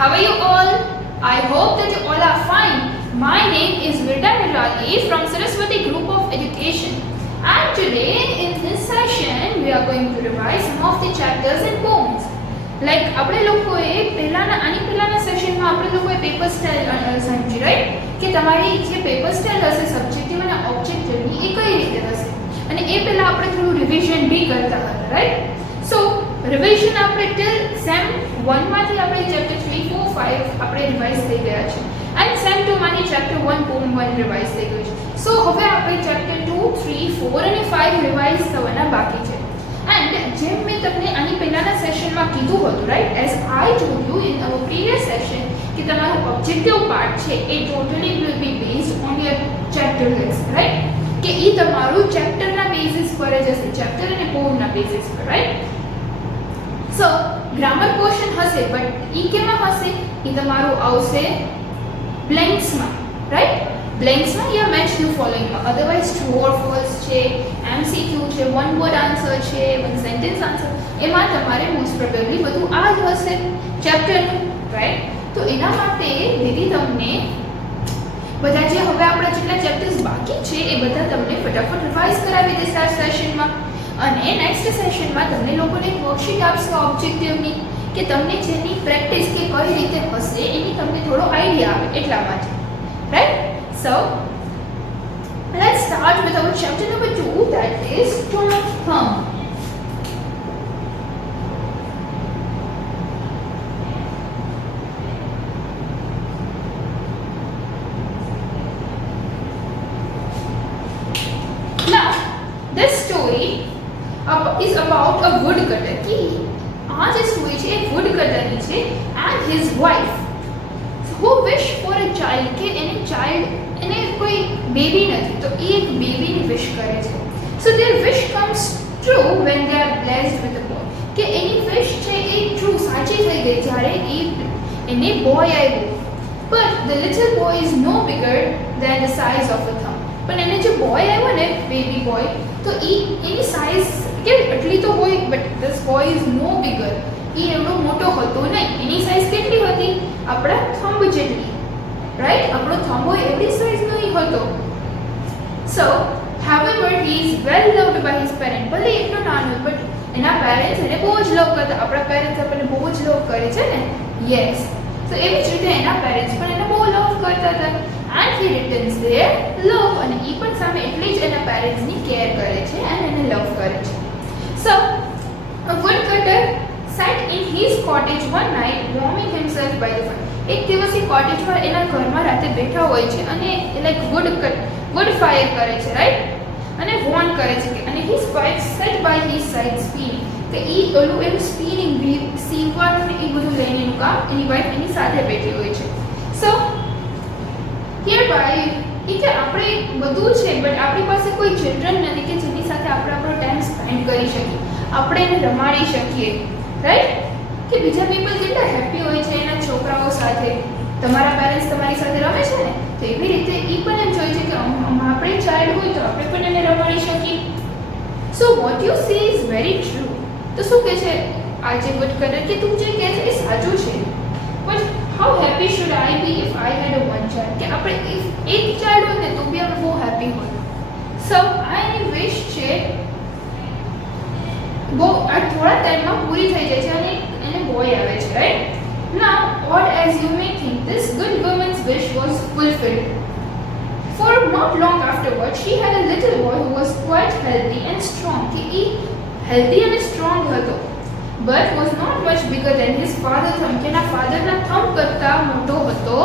How are you all? I hope that you all are fine. My name is Virda Nirali from Saraswati Group of Education. And today in this session we are going to revise some of the chapters and poems. Like આપણે લોકોએ પહેલાના સેશનમાં આપણે લોકોએ paper style સમજી right કે તમારી જે પેપર સ્ટાઇલ હશે સબ્જેક્ટિવ અને ઓબ્જેક્ટિવની એ કઈ રીતે હશે અને એ પહેલા આપણે થોડું રિવિઝન બી કરતા હતા રાઈટ સો રિવિઝન આપણે ટિલ સેમ 1 માંથી આપણે ચેપ્ટર 3 4 5 આપણે રિવાઇઝ થઈ ગયા છે એન્ડ સેમ 2 માંથી ચેપ્ટર 1 પોમ 1 રિવાઇઝ થઈ ગયું છે સો હવે આપણે ચેપ્ટર 2 3 4 અને 5 રિવાઇઝ થવાના બાકી છે and જેમ મેં તમને આની પહેલાના સેશનમાં કીધું હતું right as I told you in our previous session કે તમારું ઓબ્જેક્ટિવ પાર્ટ છે એ totally will be based on your chapter list right કે એ તમારું ચેપ્ટરના બેસિસ પર જ હશે ચેપ્ટર અને પોમના બેસિસ પર રાઈટ સો ગ્રામર પોર્શન હશે બટ એ કેમાં હશે એ તમારું આવશે બ્લેન્ક્સમાં રાઈટ બ્લેન્ક્સમાં યા મેચ ધ ફોલોઈંગમાં અધરવાઇઝ ટ્રુ ઓર ફોલ્સ છે એમસીક્યુ છે વન વર્ડ આન્સર છે વન સેન્ટેન્સ આન્સર એમાં તમારે મોસ્ટ પ્રોબેબલી બધું આ જ હશે ચેપ્ટરનું રાઈટ તો એના માટે દીદી તમને બધા જે હવે આપણા જેટલા ચેપ્ટર્સ બાકી છે એ બધા તમને ફટાફટ રિવાઇઝ કરાવી દેશે આ સેશનમાં અને નેક્સ્ટ સેશનમાં તમને લોકોને એક વર્કશીટ આપશે ઓબ્જેક્ટિવની કે તમને જેની પ્રેક્ટિસ કે કઈ રીતે હશે એની તમને થોડો આઈડિયા આવે એટલા માટે right So, let's start with our chapter number 2, that is Tom Thumb. Now, this story is about a woodcutter. This story is a woodcutter and his wife who wish for a child. એને કોઈ baby નથી તો એ એક બેબીની wish કરે છે so their wish comes true when they are blessed with a boy કે એની વિશ છે એ ટ્રુ સાચી થઈ ગઈ જ્યારે એને બોય આવ્યો but the little boy is no bigger than the size of a thumb પણ એને જે બોય આવ્યો ને બેબી બોય તો એની સાઇઝ કે એટલી તો હોય but this boy is no bigger એ એવડો મોટો હતો નહીં એની સાઇઝ કેટલી હતી આપણા થંબ જેટલી right આપણો થંબો એવડી સાઇઝ નહીં હતો so however he is well loved by his parents ભલે એટલો નાનો બટ એના પેરેન્ટ્સ એને બહુ જ લવ કરતા આપણા પેરેન્ટ્સ આપણને બહુ જ લવ કરે છે ને યસ તો એવી જ રીતે એના પેરેન્ટ્સ પણ એને બહુ લવ કરતા હતા and he returns their love અને એ પણ સામે એટલી જ એના પેરેન્ટ્સની કેર કરે છે and એને લવ કરે છે so a woodcutter sat in his cottage one night warming himself by the fire એક દિવસ એ કોટેજમાં એના ઘરમાં રાતે બેઠા હોય છે અને લાઈક વુડ ફાયર કરે છે રાઈટ અને વોર્ન કરે છે કે અને his wife sat by his side spinning કે એ ઓલું એનું સ્પીનિંગ સીવવાનું ને એ બધું લઈને એનું કામ એની વાઇફ એની સાથે બેઠી હોય છે સો હિયર બાય એ કે આપણે બધું છે બટ આપણી પાસે કોઈ ચિલ્ડ્રન નથી કે જેની સાથે આપણે આપણો ટાઈમ સ્પેન્ડ કરી શકીએ આપણે એને રમાડી શકીએ રાઈટ કે બીજા પીપલ કેટલા હેપી હોય છે એના છોકરાઓ સાથે તમારા પેરેન્ટ્સ તમારી સાથે રમે છે ને તો એવી રીતે એ પણ એમ જોઈએ છે કે આપણે ચાઇલ્ડ હોય તો આપણે પણ એને રમાડી શકીએ so what you say is very true તો શું કહે છે આજે woodcutter કે તું જે કહે છે એ સાચું છે but how happy should I be if I had a one child કે આપણે એક ચાઇલ્ડ હોય ને તો બી આપણે બહુ હેપી હોય સો આઈ વિશ છે બહુ આ થોડા ટાઈમમાં પૂરી થઈ જાય છે અને boy આવે છે right now odd as you may think this good woman's wish was fulfilled for not long afterwards she had a little boy who was quite healthy and strong he healthy and strong હતો but was not much bigger than his father thumb કે ના ફાધરના thumb કરતા મોટો હતો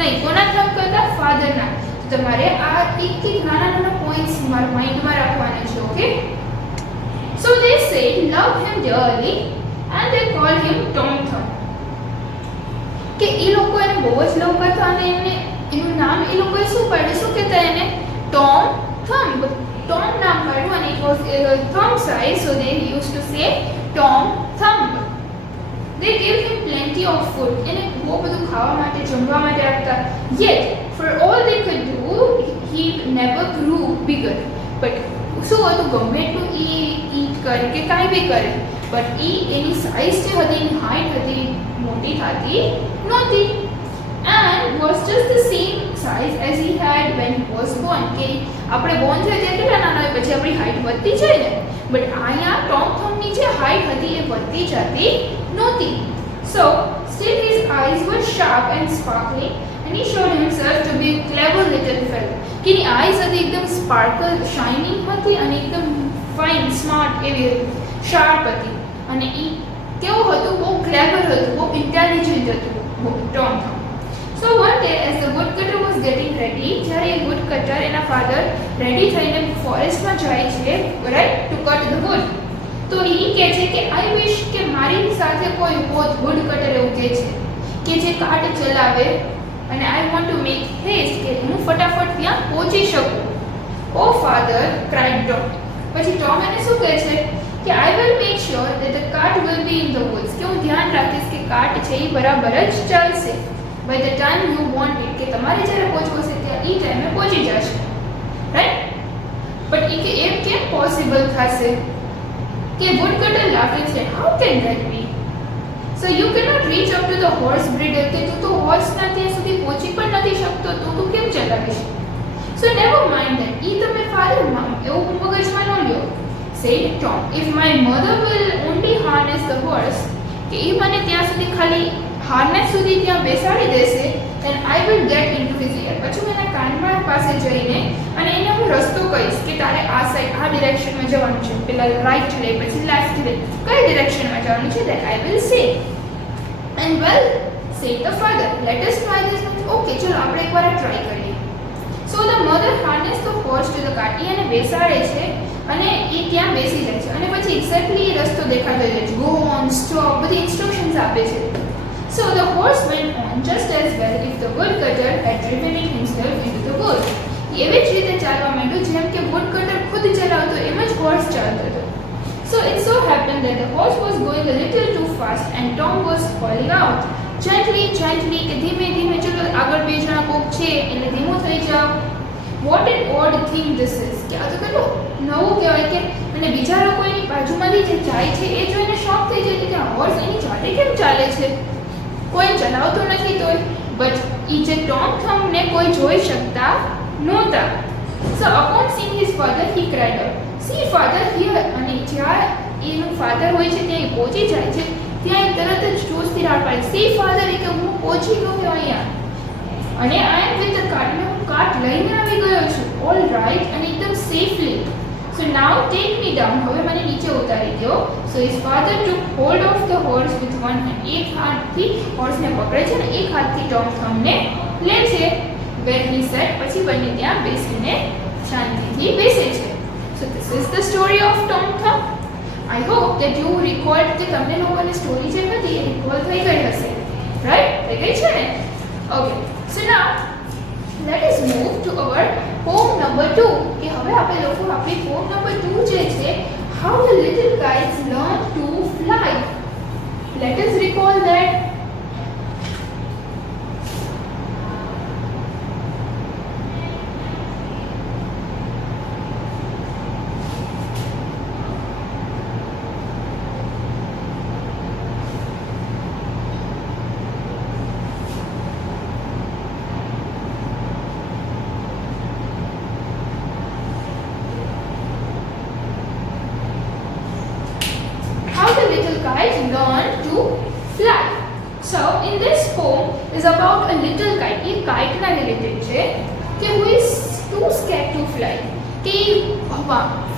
નહીં કોના thumb કરતા ફાધરના તો તમારે આ એક નાના નાના પોઈન્ટ્સ તમારા માઇન્ડમાં રાખવાના છે okay so they said love him dearly and they called him Tom Thumb કે એ લોકો એને બહુ જ લવ કરતા અને એનું નામ એ લોકોએ શું પાડ્યું શું કહેતા એને ટોમ થમ્બ ટોમ નામ પાડ્યું અને it was thumb size so they used to say Tom Thumb they gave him plenty of food એને બહુ બધું ખાવા માટે જમવા માટે આપતા yet for all they could do he never grew bigger but શું હતું ગમે એટલું ઈટ કરે કે કાંઈ બી કરે બટ એની સાઇઝ જે હતી એની હાઇટ હતી મોટી થતી નહોતી and was just the same size as he had when he was born. કે આપણે બોર્ન થયા ત્યારે કેટલા નાના હોય પછી આપણી હાઈટ વધતી જાય ને, બટ અહીંયા ટોમ થમ્બની જે હાઈટ હતી એ વધતી જતી નહોતી. So still his eyes were sharp and sparkling and he showed himself to be a clever little fellow. કે એની આઈઝ હતી એકદમ સ્પાર્કલ શાઇનિંગ હતી અને એકદમ ફાઇન સ્માર્ટ એવી શાર્પ હતી અને એ કેવું હતું, બહુ ક્લેવર હતું, બહુ ઇન્ટેલિજન્ટ હતું Tom thumb. So one day as the woodcutter was getting ready, જ્યારે એ woodcutter એના ફાધર રેડી થઈને ફોરેસ્ટમાં જાય છે right to cut the wood, તો એ કહે છે કે આઈ વિશ કે મારી સાથે કોઈ હોત woodcutter એવું કહે છે કે જે કાટ ચલાવે અને I want to make heist કે હું ફટાફટ ત્યાં પહોંચી શકું. ઓ ફાધર ક્રાઇડ ટોમ. પછી ટોમ એને શું કહે છે કે I will make sure that the cart will be in the woods, કે હું ધ્યાન રાખીશ કે કાટ છે એ બરાબર જ ચાલશે by the time you want it, કે તમારે જ્યારે પહોંચવું હશે ત્યાં એ ટાઈમે પહોંચી જશે રાઈટ. બટ એ કે એમ કેમ પોસિબલ થશે કે woodcutter લાગે છે how can that be? So you cannot reach up to the horse bridle, કે તું તો હોર્સના ત્યાં સુધી પહોંચી પણ નથી શકતો તો તું કેમ ચલાવીશ? So never mind that, એ તમે ફાધરમાં એવું મગજમાં ન લ્યો. said Tom, if my mother will only harness the horse, કે એ મને ત્યાં સુધી ખાલી હાર્નેસ સુધી ત્યાં બેસાડી દેશે then I will get into his ear. પછી હું એના કાનમાં પાસે જઈને અને એને હું રસ્તો કહીશ કે તારે આ સાઈડ આ ડિરેક્શનમાં જવાનું છે, પેલા રાઈટ લે પછી લેફ્ટ લે, કઈ ડિરેક્શનમાં જવાનું છે that I will say. And well, said the father, let us try this. Okay, ચલો આપણે એકવાર ટ્રાય કરીએ. So the mother harnessed the horse to the cart. એ એને બેસાડે છે અને એ ત્યાં બેસી જાય છે અને પછી એક્ઝેક્ટલી રસ્તો દેખાતો જાય છે, ગો ઓન, સ્ટોપ, બધી ઇન્સ્ટ્રક્શન્સ આપે છે. So the horse went on just as well if the woodcutter had driven it himself into the wood. એવી જ રીતે ચાલવા માંડ્યું જેમ કે woodcutter ખુદ ચલાવતો એમ જ horse ચાલતો હતો. So it so happened that the horse was going a little too fast and Tom was calling out, gently, gently, કે ધીમે ધીમે ચલો, આગળ બે જણા કોક છે એટલે ધીમું થઈ જાઓ. What an odd thing this is, કે આ તો કેટલું નવું કહેવાય કે અને બીજા લોકો એની બાજુમાંથી જે જાય છે એ જોઈને શોક થઈ જાય કે આ હોર્સ એની જાતે કેમ ચાલે છે, કોઈ ચલાવતો નથી તોય. બટ એ જે ટોમ થમ્બને કોઈ જોઈ શકતા નહોતા. So upon seeing his father he cried out, see father here. અને જ્યાં એનું ફાધર હોય છે ત્યાં એ પહોંચી જાય છે ત્યાં એ તરત જ જોશથી રાડ પાડે, see father, એ કે હું પહોંચી ગયો અહીંયા અને I am with the cart, હું કાર્ટ લઈને આવી ગયો છું all right અને એકદમ safely. So now take me down, હવે મને નીચે ઉતારી દો. So his father took hold of the horse with one hand. એક હાથથી હોર્સને પકડે છે અને એક હાથથી ટોમ થમ્બને લે છે. Where he sat, પછી બંને ત્યાં બેસીને શાંતિથી બેસે છે. So this is the story of Tom Thumb. I hope that you recalled કે તમને લોકોને સ્ટોરી જે હતી એ રિકોલ થઈ ગઈ હશે રાઈટ, થઈ ગઈ છે ને? Okay, so now let us move to our poem number 2. કે હવે આપણે લોકો આપણી poem number 2 જે છે how the little kites learn to fly. Let us recall that. Kite learn to fly. So in this poem is about a little kite. ये kite ना related છે કે who is too scared to fly. કે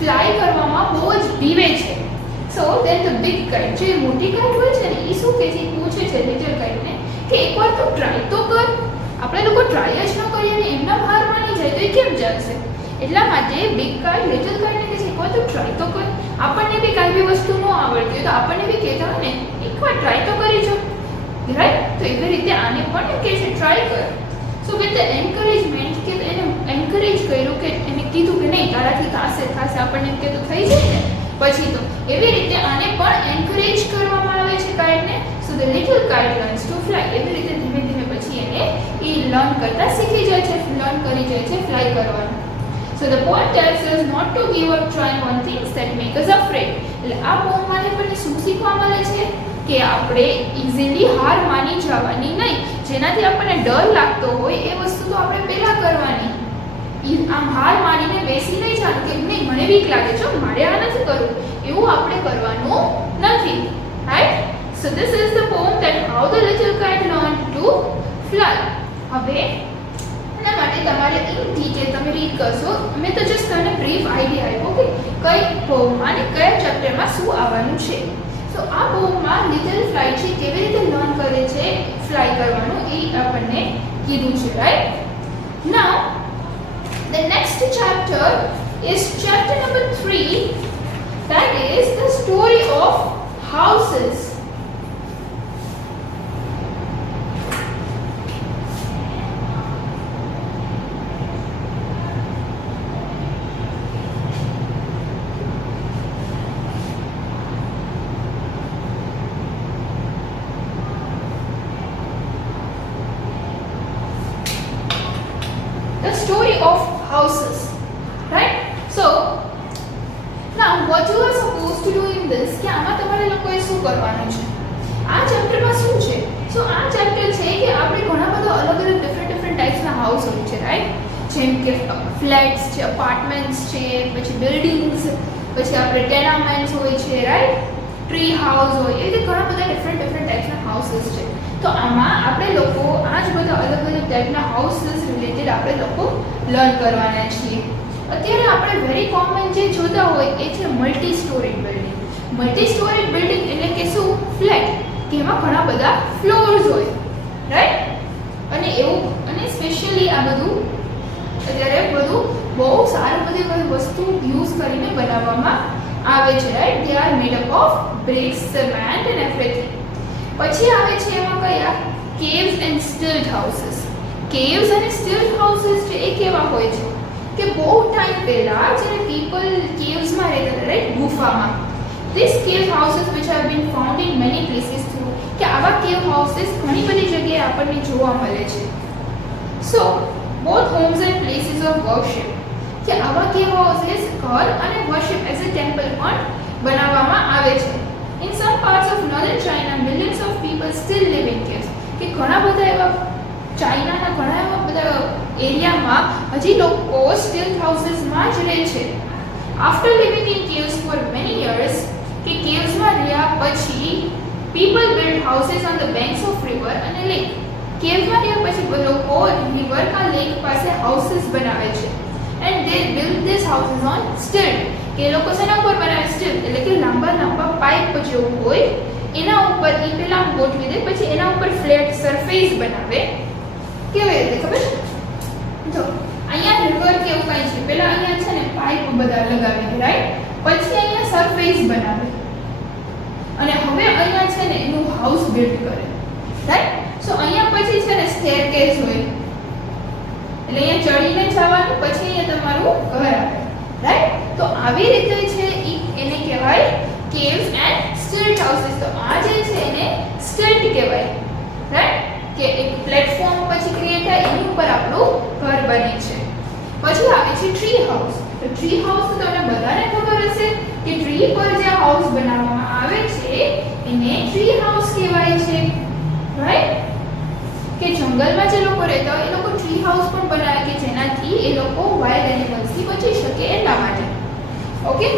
fly કરવામાં બહુ જ બીવે છે. So then the big kite, જે મોટી kite હોય છે ને એ શું કહે છે, પૂછે છે little kite ને કે એકવાર તો ટ્રાય તો કર. આપણે લોકો ટ્રાય જ ન કરીએ ને એમના બહાર માની જાય તો એ કેમ ચાલશે? એટલા માટે બિગ કાઇટ લિટલ કાઇટને કહે છે એકવાર તો ટ્રાય તો કર. આપણને બી કાંઈ બી વસ્તુ ન આવડતી હોય તો આપણને બી કહેતા હોય ને એકવાર ટ્રાય તો કરી જો રાઈટ. તો એવી રીતે આને પણ એમ કહે છે ટ્રાય કર. સો વિથ ધ એન્કરેજમેન્ટ કે એને એન્કરેજ કર્યું કે એને કીધું કે નહીં તારાથી થશે થશે, આપણને એમ કે તો થઈ જાય ને પછી તો એવી રીતે આને પણ એન્કરેજ કરવામાં આવે છે કાઇટને. So the little kite learns to fly. એવી રીતે ધીમે ધીમે પછી એને એ લર્ન કરતા શીખી જાય છે, લર્ન કરી જાય છે ફ્લાય કરવાનું. So the poem tells us not to give up trying on things that make us afraid. એટલે આ પોએમમાં આપણને શું શીખવા મળે છે કે આપણે ઇઝીલી હાર માની જવાની નહીં. જેનાથી આપણને ડર લાગતો હોય એ વસ્તુ તો આપણે પહેલાં કરવાની. આમ હાર માનીને બેસી નહીં જવાનું કે નહીં મને બીક લાગે છે મારે આ નથી કરવું, એવું આપણે કરવાનું નથી. Right? So this is the poem that how the little cat learn to fly. હવે એના માટે તમારે ઇન ડિટેલ તમે રીડ કરશો. મેં તો જસ્ટ તમને બ્રીફ આઈડિયા આપ્યો કે કઈ પોએમમાં અને કયા ચેપ્ટરમાં શું આવવાનું છે. સો આ પોએમમાં લિટલ ફ્લાય છે કેવી રીતે લર્ન કરે છે ફ્લાય કરવાનું એ આપણને કીધું છે. Right? Now the next chapter is chapter number 3, that is the story of houses. The story of houses, right? So now what you are supposed to do in this કે આમાં તમારે લોકોએ શું કરવાનું છે. આ ચેપ્ટરમાં શું છે? સો આ ચેપ્ટર છે કે આપણે ઘણા બધા અલગ અલગ ડિફરન્ટ ટાઈપ્સના હાઉસ હોય છે. રાઈટ? જેમ કે ફ્લેટ્સ છે, અપાર્ટમેન્ટ્સ છે, પછી બિલ્ડિંગ્સ, પછી આપણે ટેનામેન્ટ્સ હોય છે. રાઈટ? ટ્રી હાઉસ હોય, એ રીતે ઘણા બધા ડિફરન્ટ ટાઈપ્સના હાઉસીસ છે. તો આમાં આપણે લોકો આ જ બધા અલગ ટાઈપના હાઉસીસ રિલેટેડ આપણે લોકો લર્ન કરવાના છીએ. અત્યારે આપણે વેરી કોમન જે જોતા હોય એ છે multi story building. Multi story building એટલે કે શું? ફ્લેટ કે એમાં ઘણા બધા ફ્લોર્સ હોય. રાઈટ? અને એવું અને સ્પેશિયલી આ બધું અત્યારે બધું બહુ સારું બધી વસ્તુ યુઝ કરીને બનાવવામાં આવે છે. Right? They are made up of bricks, cement and everything. પછી આવે છે એમાં કયા? Caves and stilt houses. Caves અને સ્ટિલ્ટ હાઉસીસ છે એ કેવા હોય છે કે બહુ ટાઈમ પહેલા જ્યારે પીપલ કેવ્સમાં રહેતા હતા. રાઈટ? ગુફામાં. ધીસ કેવ houses which have been found in many places through, કે આવા કેવ હાઉસીસ ઘણી બધી જગ્યાએ આપણને જોવા મળે છે. So both homes and places of worship, કે આવા કેવ હાઉસીસ ઘર અને વર્શિપ એઝ અ ટેમ્પલ પણ બનાવવામાં આવે છે. In some parts of northern China, millions of people still live in caves. કે ઘણા બધા એવા ચાઇનાના ઘણા એવા બધા એરિયામાં હજી લોકો સ્ટીલ હાઉસીસમાં જ રહે છે. After living in caves for many years, કે કેવ્સમાં રહ્યા પછી people build houses on the banks of river અને લેક. કેવ્સમાં રહ્યા પછી લોકો રિવર કા લેક પાસે હાઉસીસ બનાવે છે. And they build this houses on stilt, કે એ લોકો શેના ઉપર બનાવે? સ્ટીલ્ટ એટલે કે લાંબા પાઇપ જેવું હોય એના ઉપર એ પેલા ગોઠવી દે, પછી એના ઉપર ફ્લેટ સરફેસ બનાવે. કેવી રીતે ખબર છે? જો અહીંયા રિવર કેવું કાંઈ છે, પેલા અહીંયા છે ને પાઇપ બધા લગાવે. રાઈટ? પછી અહીંયા સરફેસ બનાવે અને હવે અહીંયા છે ને એનું હાઉસ બિલ્ડ કરે. રાઈટ? સો અહીંયા પછી છે ને સ્ટેરકેસ હોય, એટલે અહીંયા ચડીને જવાનું, પછી અહીંયા તમારું ઘર આવે. રાઈટ? તો આવી રીતે છે એને કહેવાય કેવ્સ એન્ડ સ્ટિલ્ટ હાઉસીસ. તો આ જે છે એને સ્ટિલ્ટ કહેવાય. રાઈટ? કે એક પ્લેટફોર્મ પછી ક્રિએટ થાય એની ઉપર આપણું ઘર બને છે. પછી આવે છે ટ્રી હાઉસ. તો ટ્રી હાઉસ તો તમને બધાને ખબર હશે કે ટ્રી પર જે હાઉસ બનાવવામાં આવે છે એને ટ્રી હાઉસ કહેવાય છે. રાઈટ? કે જંગલમાં જે લોકો રહેતા હોય એ લોકો ટ્રી હાઉસ પણ બનાવે કે જેનાથી એ લોકો વાઇલ્ડ એનિમલ્સથી બચી શકે એટલા માટે. ઓકે?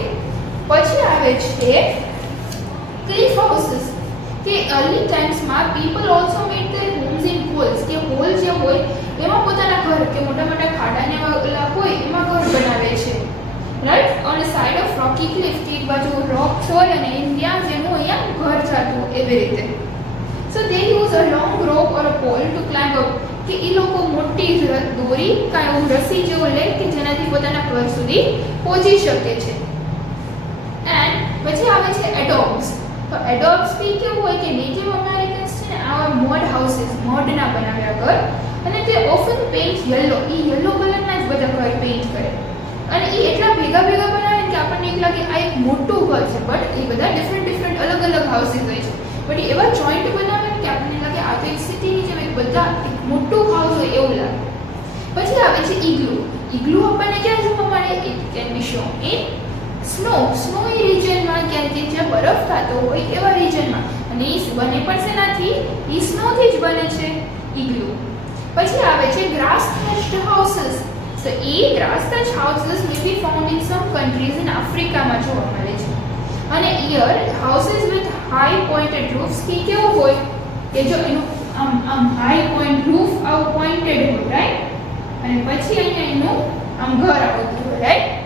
પછી આવે છે ક્લિફ હાઉસીસ, કે અર્લી ટાઈમ્સમાં people also made their homes in holes, કે હોલ જે હોય એમાં પોતાના ઘર કે મોટા ખાડાને ઓલા હોય એમાં ઘર બનાવે છે. Right? On side of Rocky cliff, કે એક બાજુ રોક્સ હોય અને ત્યાં જેનું અહીંયા ઘર જાતું એવી રીતે. So they use a long rope or a pole to climb up, કે એ લોકો મોટી દોરી કાંઈ એવું રસ્સી જેવું લે કે જેનાથી પોતાના ઘર સુધી પહોંચી શકે છે. એન્ડ પછી આવે છે એડોબ્સ. તો એડોબ્સ બી કેવું હોય કે નેટિવ અમેરિકન્સ છે ને આવા મોડ હાઉસીસ, મોડના બનાવ્યા ઘર, અને તે ઓફન પેઇન્ટ યલો, એ યલો કલરના જ બધા ઘર પેઇન્ટ કરે. અને એ એટલા ભેગા બનાવે કે આપણને એક લાગે આ એક મોટું ઘર છે, બટ એ બધા ડિફરન્ટ અલગ હાઉસીસ હોય છે. બટ એવા જોઈન્ટ બનાવે કે આપણને લાગે આ તો એક સિટીની જેમ એક બધા એક મોટું હાઉસ હોય એવું લાગે. પછી આવે છે ઇગ્લુ. ઇગ્લુ આપણને ક્યાં જોવા મળે? It can be shown in snowy રિજનમાં, ક્યાંક જ્યાં બરફ થતો હોય એવા રિજનમાં. અને એ બને પણ શેનાથી? એ સ્નોથી જ બને છે, ઇગ્લુ. પછી આવે છે ગ્રાસ થેચ્ડ હાઉસીસ. So એ grass thatched houses may be found in some countries in આફ્રિકામાં જોવા મળે છે. અને here houses with high pointed roofs કે કેવો હોય કે જો એનું આમ હાઈ પોઇન્ટ રૂફ આવું પોઇન્ટેડ હોય, રાઈટ? અને પછી અહીંયા એનું આમ ઘર આવતું હોય, right?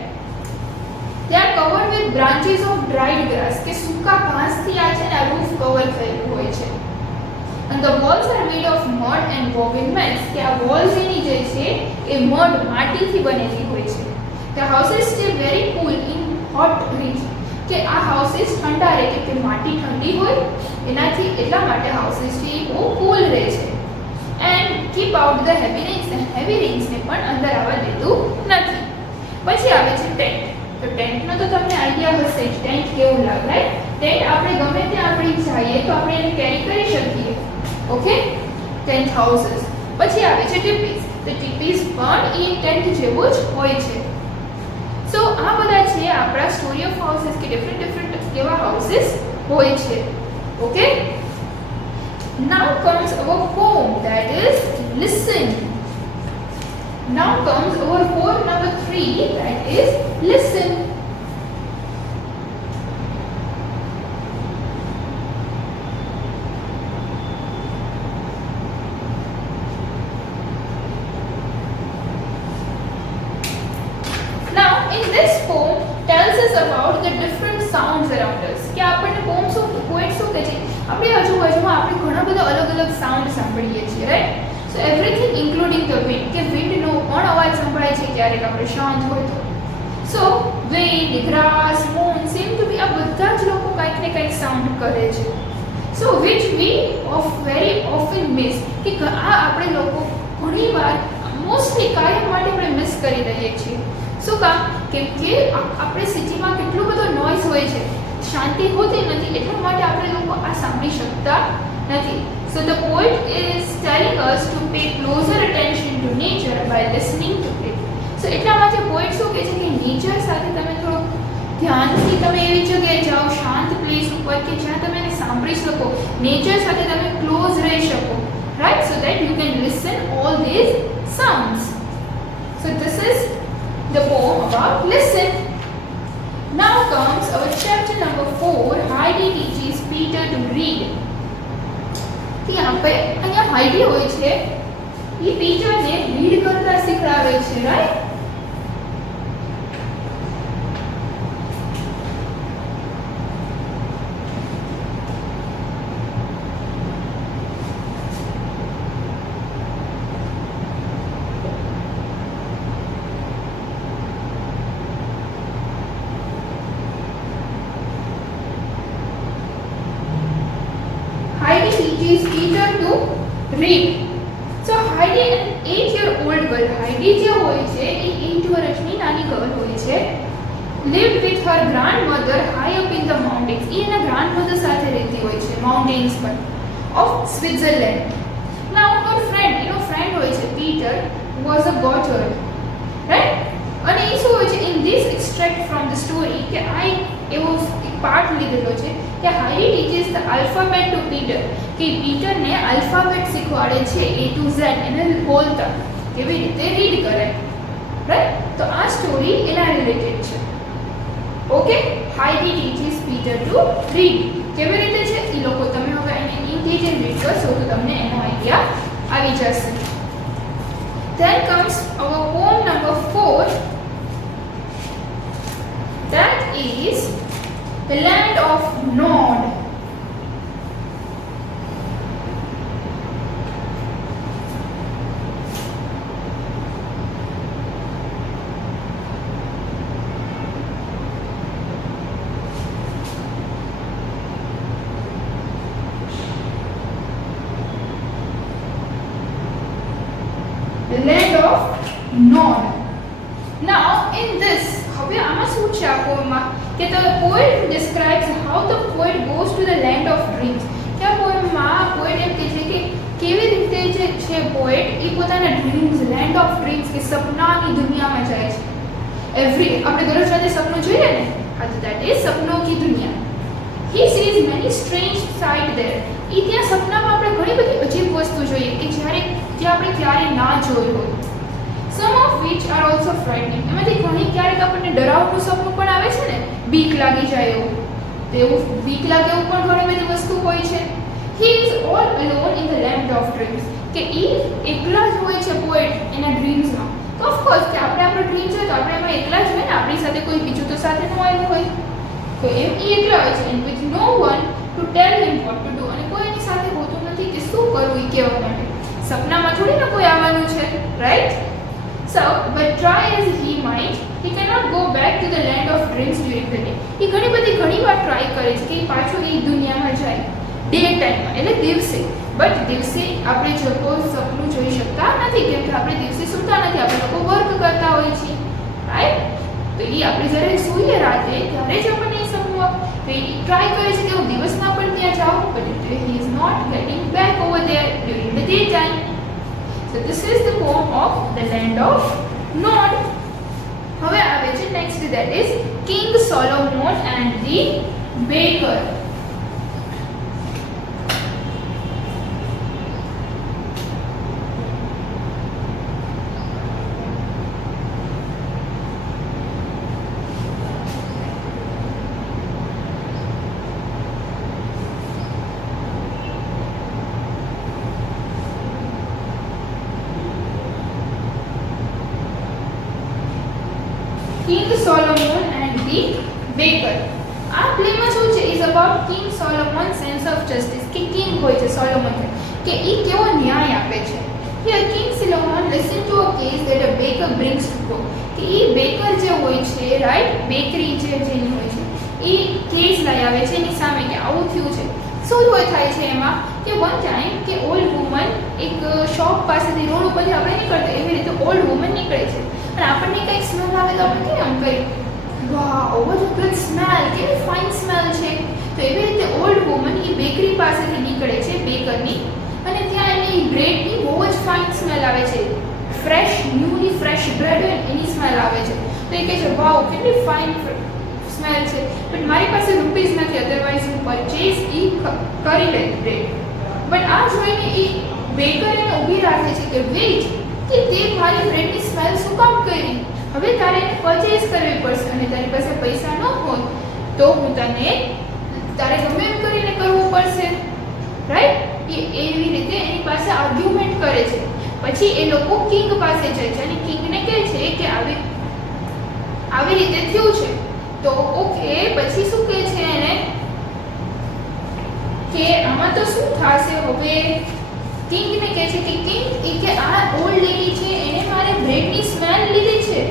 They are covered with branches of dried grass કે સૂકા ઘાસથી આ છે ને આ રૂફ કવર થયેલું હોય છે. And the walls are made of mud and woven mats કે આ walls એની જે છે એ mud માટીથી બનેલી હોય છે. The houses stay very cool in hot regions કે આ હાઉસીસ ઠંડા રહે કે માટી ઠંડી હોય એનાથી, એટલા માટે હાઉસીસ છે એ બહુ કૂલ રહે છે. And keep out the heavy rains, heavy રેન્સને પણ અંદર આવવા દેતું નથી. પછી આવે છે ટેન્ટ. તો ટેન્ટનો તો તમને આઈડિયા હશે જ, ટેન્ટ કેવું લાગે, રાઈટ? ટેન્ટ આપણે ગમે ત્યાં આપણે જઈએ તો આપણે એને કેરી કરી શકીએ, ઓકે? Tent houses. પછી આવે છે ટીપીસ. તો ટીપીસ પણ એ ટેન્ટ જેવું જ હોય છે. સો આ બધા છે આપણા સ્ટોરી ઓફ હાઉસીસ કે ડિફરન્ટ કેવા હાઉસીસ હોય છે, okay? Now comes our poem, that is listen. Now comes our poem number 3, that is listen. Now in this poem tells us about the different sounds around us. કે આપણને poem શું poet શું કહે છે? આપણી આજુબાજુમાં આપણે ઘણા બધા અલગ સાઉન્ડ સાંભળીએ છીએ, right? So everything including the wind કે વિન્ડનો પણ અવાજ સંભળાય છે ક્યારેક આપણે શાંત હોય તો. So wind, grass, moon seem to be આ બધા જ લોકો કંઈક ને કંઈક સાઉન્ડ કરે છે. So which we very often miss કે આ આપણે લોકો ઘણીવાર મોસ્ટલી કાયમ માટે આપણે મિસ કરી દઈએ છીએ. શું કામ? કેમ કે આપણે સિટીમાં કેટલો બધો નોઈઝ હોય છે, શાંતિ હોતી નથી, એટલા માટે આપણે લોકો આ સાંભળી શકતા નથી. So the poet is telling us to pay closer attention to nature by listening to it. So એટલા માટે પોએટ શું કહે છે કે નેચર સાથે તમે થોડું ધ્યાનથી તમે એવી જગ્યાએ જાઓ, શાંત પ્લેસ ઉપર કે જ્યાં તમે એને સાંભળી શકો, નેચર સાથે તમે ક્લોઝ રહી શકો, right? So that you can listen all these sounds. So this is the poem about listen. Now comes our chapter number 4, Heidi teaches Peter to read. यहाँ पे અહીંયા હાઈડી હોય છે, એ પીટરને રીડ કરતા શીખડાવે છે, right? Heidi teaches Peter to read. So Heidi, an 8-year-old girl, Heidi જે હોય છે એ 8 વર્ષની નાની ગર્લ હોય છે, lived with her grandmother high up in the mountains. એ એના grandmother સાથે રહેતી હોય છે mountains પર of Switzerland. Now her friend, એનો friend હોય છે Peter, was a goatherd, right? અને એ શું હોય છે, in this extract from the story કે આ એવો પાર્ટ લીધેલો છે કે Heidi teaches the alphabet to Peter, કે પીટરને આલ્ફાબેટ શીખવાડે છે A to Z, એને બોલતા કેવી રીતે રીડ કરે, રાઈટ? તો આ સ્ટોરી એના રિલેટેડ છે, okay? Heidi teaches Peter to read. કેવી રીતે છે એ લોકો તમે હવે એને ઇન ડિટેલ રીડ કરશો તો તમને એનો આઈડિયા આવી જશે. Then comes our poem number 4, that is the land of Nod. The land of Nod. Now in this, હવે આમાં શું છે આ પોએમમાં કે the poet describes how the poet goes to the land of dreams. કે આ પોએમમાં પોએટ એમ કહે છે કે કેવી રીતે જે છે પોએટ એ પોતાના ડ્રીમ્સ, લેન્ડ ઓફ ડ્રીમ્સ કે સપનાની દુનિયામાં જાય છે. આપણે દરરોજ રાતે સપનું જોઈએ ને, હા, તો દેટ ઇઝ સપનો કી દુનિયા. he sees many strange sight there. એ ત્યાં સપનામાં આપણે ઘણી બધી અજીબ વસ્તુ જોઈએ કે જે આપણે ક્યારે ના જોઈ હોય. Some of which are also frightening. એમાંથી ઘણી ક્યારેક આપણને ડરાવનું સપનું પણ આવે છે ને, બીક લાગી જાય એવું. તો એવું બીક લાગે એવું પણ ઘણી બધી વસ્તુ હોય છે. He is all alone in the land of dreams. કે એ એકલા જ હોય છે પોએટ એના ડ્રીમ્સમાં. તો ઓફકોર્સ કે આપણો ડ્રીમ છે તો આપણે એમાં એકલા જ હોય ને, આપણી સાથે કોઈ બીજું તો સાથે ન આવ્યું હોય. તો એમ એ એકલા હોય છે and with no one to tell him what to do. અને કોઈ એની સાથે હોતું નથી કે શું કરવું એ કહેવા માટે. સપનામાં થોડી ના કોઈ આવવાનું છે, right? So, but try as he might, he cannot go back to the land of dreams during the day. એ ઘણી વાર ટ્રાય કરે છે કે પાછો એ દુનિયામાં જાય ડે ટાઈમમાં, એટલે દિવસે. બટ દિવસે આપણે લોકો સપનું જોઈ શકતા નથી, કેમ કે આપણે દિવસે સૂતા નથી, આપણે લોકો વર્ક કરતા હોઈએ છીએ, રાઈટ? તો એ આપણે જ્યારે સૂઈએ રાતે ત્યારે જ આપણને એ સપનું તો એ ટ્રાય કરે છે કે હું દિવસના પણ ત્યાં જાઉં, but he is not getting back over there during the daytime. So this is the poem of the land of Nod. હવે આવે છે next, that is King Solomon and the baker. King Solomon and the baker. આ પ્લેમાં શું છે is about King Solomon's sense of justice. કે king હોય છે Solomon કે એ કેવો ન્યાય આપે છે. Here King Solomon listen to a case that a baker brings to court. કે એ બેકર જે હોય છે, રાઈટ, બેકરી જેની હોય છે, એ કેસ લઈ આવે છે એની સામે કે આવું થયું છે. શું થાય છે એમાં કે વન ટાઈમ કે ઓલ્ડ વુમન એક શોપ પાસેથી રોડ ઉપરથી આપણે નીકળતા, એવી રીતે ઓલ્ડ વુમન નીકળે છે અને આપણને કંઈક સ્મેલ આવે તો આપણે કેમ કરીએ, વાહ what a good smell, કેવી ફાઇન સ્મેલ છે. તો એવી રીતે ઓલ્ડ વુમન એ બેકરી પાસેથી નીકળે છે, બેકરની, અને ત્યાં એની બ્રેડની બહુ જ ફાઇન સ્મેલ આવે છે, ન્યૂલી ફ્રેશ બ્રેડ હોય એની સ્મેલ આવે છે. તો એ કહે છે વાવ કેટલી ફાઇન સ્મેલ છે, બટ મારી પાસે રૂપીઝ નથી, અધરવાઇઝ હું પરચેઝ કરી લે બ્રેડ. બટ આ જોઈને એ બેકર એને ઊભી રાખે છે કે વેઇટ, કે તે મારી બ્રેડની સ્મેલ શું કામ કરી, હવે તારે એને પરચેઝ કરવી પડશે અને તારી પાસે પૈસા ન હોય તો હું તારે ગમે એમ કરીને કરવું પડશે, રાઈટ? એ એવી રીતે એની પાસે આર્ગ્યુમેન્ટ કરે છે. પછી એ લોકો કિંગ પાસે જાય છે અને કિંગને કહે છે કે આવી રીતે થયું છે. તો ઓકે, પછી શું કહે છે એને કે આમાં તો શું થશે. હવે કિંગને કહે છે કે કિંગ કે આ ઓલ્ડ લેડી છે એને મારે બ્રેડની સ્મેલ લીધી છે,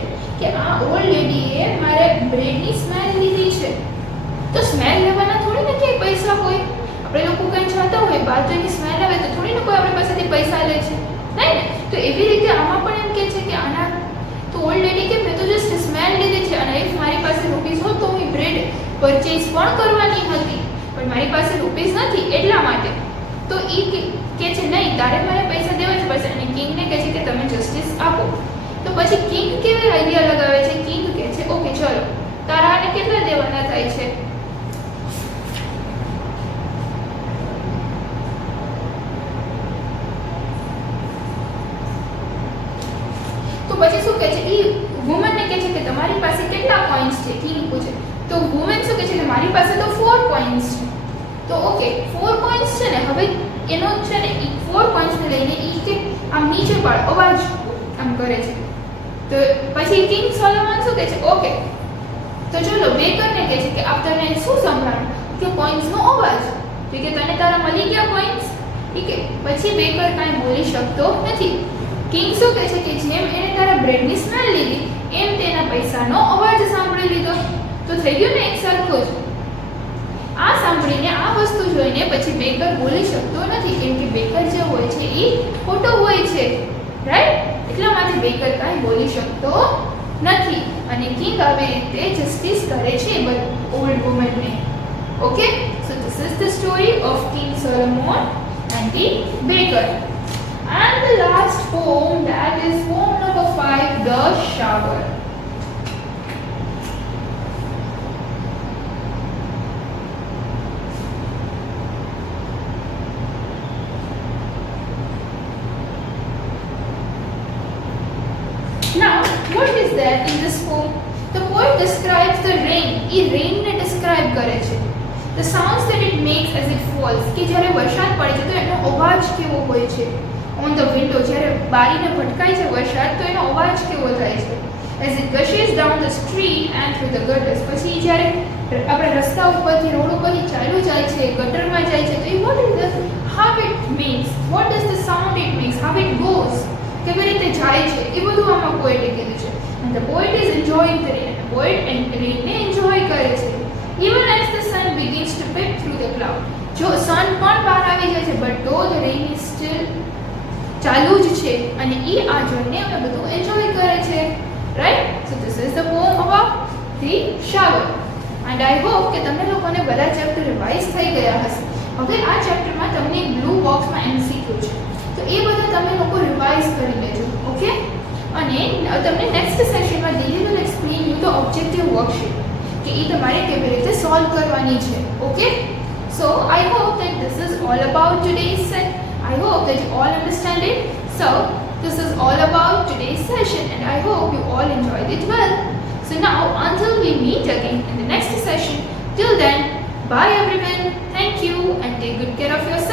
કે આ ઓલ્ડ લેડીએ મારે બ્રેડની સ્મેલ લીધી છે. તો સ્મેલ લેવાના થોડી ને કે પૈસા હોય, આપણે લોકો કંઈ જતા હોય બહાર તો એની સ્મેલ આવે તો થોડી ને કોઈ આપણી પાસેથી પૈસા લે છે, નહીં ને? તો એવી રીતે આમાં પણ એમ કહે છે કે આના તો ઓલ્ડ લેડી કે મેં તો જસ્ટ સ્મેલ લીધી છે અને ઇફ મારી પાસે રૂપીઝ હોત તો હું બ્રેડ પરચેઝ પણ કરવાની હતી, પણ મારી પાસે રૂપીઝ નથી એટલા માટે. તો એ કે છે નહીં, તારે મારે પૈસા દેવા જ પડશે. અને કિંગને કહે છે કે તમે જસ્ટિસ આપો. તો પછી કિંગ કેવી આઈડિયા લગાવે છે, કિંગ કહે છે ઓકે ચલો તારા આને કેટલા દેવાના થાય છે. તો પછી શું કહે છે, એ વુમનને કહે છે કે તમારી પાસે કેટલા કોઈન્સ છે, કિંગ પૂછે. તો વુમન શું કહે છે કે મારી પાસે તો 4 કોઈન્સ છે. તો ઓકે 4 કોઈન્સ છે ને, હવે એનો છે ને એ 4 કોઈન્સને લઈને એ કે આમ નીચે પાડ અવાજ આમ કરે છે. તો પછી કિંગ સોલોમન શું કહે છે ઓકે તો ચલો બેકરને કહે છે કે આપ તને શું સંભળાયું, કે કોઈન્સનો અવાજ. તો કે તને તારા મળી ગયા કોઈન્સ. ઠીક છે, પછી બેકર કાંઈ બોલી શકતો નથી. કિંગ શું કહે છે કે જેમ એને તારા બ્રેડની સ્મેલ લીધી એમ તેના પૈસાનો અવાજ સાંભળી લીધો. તો થઈ ગયું ને એક સરખું જ. આ સાંભળીને આ વસ્તુ જોઈને પછી બેકર બોલી શકતો નથી, કેમ કે બેકર જે હોય છે એ ખોટો હોય છે, રાઈટ? એટલા માટે બેકર કાંઈ બોલી શકતો નથી અને કિંગ આવી રીતે જસ્ટિસ કરે છે ઓલ્ડ વુમનને. Okay, so this is the story of King Solomon and the baker. And the last poem, that is poem number 5, The Shower. Now, what is there in this poem? The poet describes the rain. એ rainને describe કરે છે. The sounds that it makes as it falls. કે જ્યારે વરસાદ પડે છે તો એનો અવાજ કેવો હોય છે. On the window, જ્યારે બારીને ભટકાય છે વરસાદ તો એનો અવાજ કેવો થાય છે. As it gushes down the street and through the gutters. પછી જ્યારે આપણે રસ્તા ઉપરથી રોડ ઉપરથી ચાલ્યું જાય છે ગટરમાં જાય છે તો what is the how it makes, what does the sound it makes, how it goes, કેવી રીતે જાય છે એ બધું આમાં પોએટે કીધું છે. And the poet is enjoying the rain. The poet rainને enjoy કરે છે. Even as the sun begins to peep through the cloud. જો sun પણ બહાર આવી જાય છે but though the rain is still ચાલુ જ છે અને એ આ જોઈને આપણે બધું એન્જોય કરે છે. Right? So this is the poem about the shower. And I hope કે તમને લોકોને બધા ચેપ્ટર રિવાઇઝ થઈ ગયા હશે. હવે આ ચેપ્ટરમાં તમને બ્લુ બોક્સમાં MCQ છે તો એ બધા તમે લોકો રિવાઇઝ કરી લેજો. ઓકે? અને તમને નેક્સ્ટ સેશનમાં દીદી will explain you the objective worksheet કે એ તમારે કેવી રીતે સોલ્વ કરવાની છે. Okay? So I hope that this is all about today's set. I hope that you all understand it. So this is all about today's session and I hope you all enjoyed it well. So now until we meet again in the next session, till then, bye everyone. Thank you and take good care of yourself.